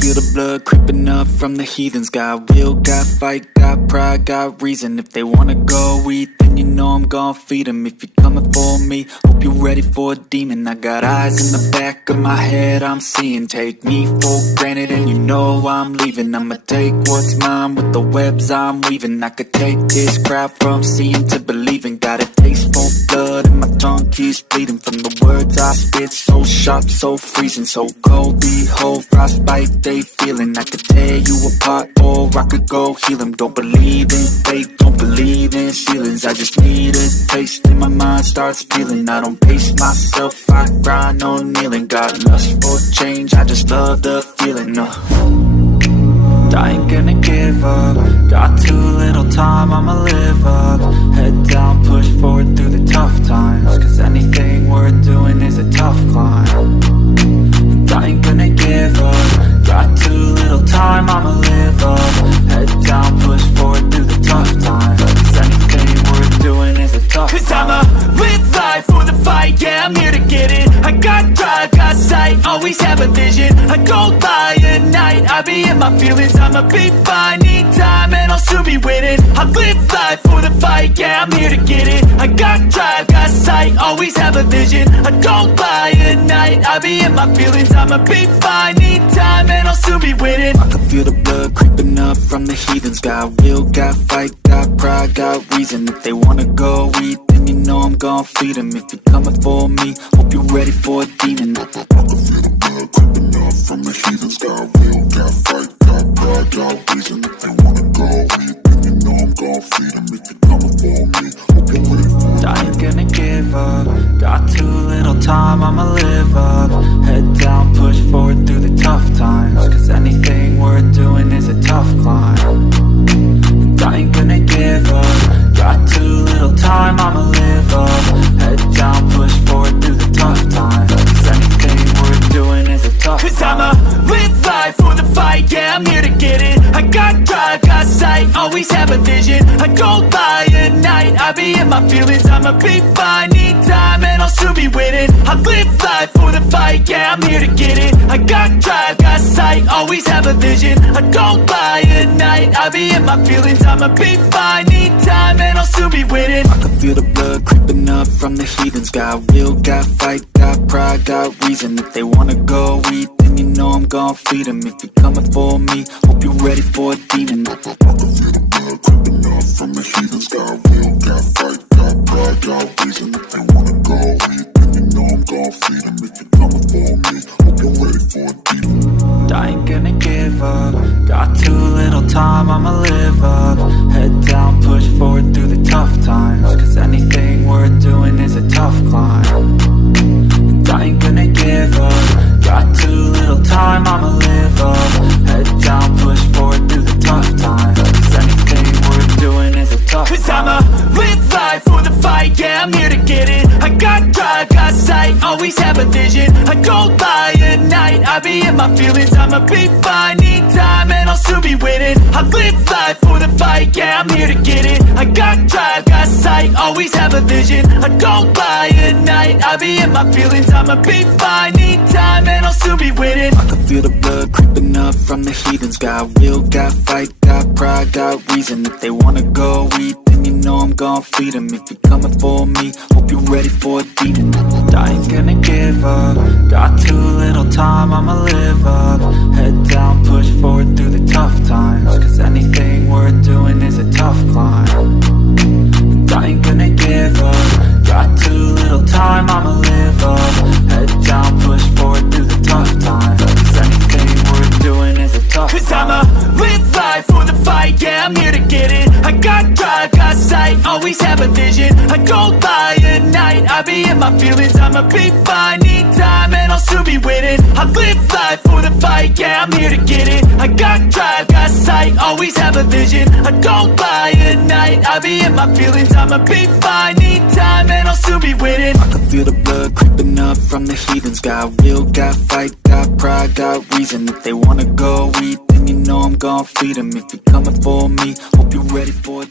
feel the blood creeping up from the heathens. Got will, got fight, got pride, got reason. If they wanna go eat, then you know I'm gon' feed them. If you're coming for me, hope you're ready for a demon. I got eyes in the back of my head, I'm seeing. Take me for granted and you know I'm leaving. I'ma take what's mine with the webs I'm weaving. I could take this crowd from seeing to believing. Got a taste for blood and my tongue keeps bleeding from the words I spit. So sharp, so freezing, so cold. Behold, frostbite they feeling. I could tear you apart or I could go heal them. Don't believe in fate, don't believe in ceilings. I just need a taste and my mind starts peeling. I don't pace myself, I grind on kneeling. Got lust for change, I just love the feeling. I ain't gonna give up. Got too little time, I'ma live up. Head down, push forward through the tough times. Cause anything worth doing is a tough climb. And I ain't gonna give up. Got too little time, I'ma live up. Head down, push forward through the tough times. Cause anything worth doing is a tough climb. Cause I'ma live life for the fight, yeah, I'm here to get it. I got drive, got sight, always have a vision. I don't lie at night, I be in my feelings. I'ma be fine, need time, and I'll soon be winning. I live life for the fight, yeah, I'm here to get it. I got drive, got sight, always have a vision. I don't lie at night, I be in my feelings. I'ma be fine, need time, and I'll soon be winning. I can feel the blood creeping up from the heathens. Got will, got fight, got pride, got reason. If they wanna go eat, then you know I'm gon' feed them. If you're coming for me, hope you're ready for a demon. I can feel the blood creeping up from the heathens. Got will, got fight, got pride, got reason. If they wanna go eat, then you know I'm gon' feed them. If you're coming for me, hope you're ready for a demon. I ain't gonna give up. Got too little time, I'ma live up. Head down, push forward through the tough times. Cause anything worth doing is a tough climb. And I ain't gonna give up. Got too little time, I'ma live up. Head down, push forward through the tough times. Cause anything worth doing is a tough climb. Cause I'ma live life for the fight, yeah, I'm here to get it. I got drive, got sight, always have a vision. I don't lie at night, I be in my feelings. I'ma be fine, need time, and I'll soon be winning. I live life for the fight, yeah, I'm here to get it. I got drive, got sight, always have a vision. I don't lie at night, I be in my feelings. I'ma be fine, need time, and I'll soon be winning. I can feel the blood creeping up from the heathens. Got will, got fight, got pride, got reason. If they wanna go eat, then you know I'm gon' feed them. If you're coming for me, hope you're ready for a demon. I can feel the blood creeping up from the heathens. Got will, got fight, got pride, got reason. If they wanna go eat, then you know I'm gon' feed them. If you're coming for me, hope you're ready for a demon. I ain't gonna give up. Got too little time, I'ma live up. Head down, push forward through the tough times. Cause anything worth doing is a tough climb. And I ain't gonna give up. Got too little time, I'ma live up. Head down, push forward through the tough times. Cause anything worth doing is a tough climb. Cause I'ma live life for the fight, yeah, I'm here to get it. I got drive, got sight, always have a vision. I don't lie at night, I be in my feelings. I'ma be fine, need time, and I'll soon be winning. I live life for the fight, yeah, I'm here to get it. I got drive, got sight, always have a vision. I don't lie at night, I be in my feelings. I'ma be fine, need time, and I'll soon be winning. I can feel the blood creeping up from the heathens. Got will, got fight, got pride, got reason. If they wanna go eat, then you know I'm gon' feed them. If you're coming for me, hope you're ready for a demon. I ain't gonna give up. Got too little time, I'ma live up. Head down, push forward through the tough times. Cause anything worth doing is a tough climb. And I ain't gonna give up. Got too little time, I'ma live up. Head down, push forward through the tough times. Cause anything worth doing is a tough climb. Cause I'ma live life for the fight, yeah, I'm here to get it. I got drive, got sight, always have a vision. I don't lie at night, I be in my feelings. I'ma be fine, need time, and I'll soon be winning. I live life for the fight, yeah, I'm here to get it. I got drive, got sight, always have a vision. I don't lie at night, I be in my feelings. I'ma be fine, need time, and I'll soon be winning. I can feel the blood creeping up from the heathens. Got will, got fight, got pride, got reason. If they wanna go eat, then you know I'm gon' feed them. If you're coming for me, hope you're ready for it.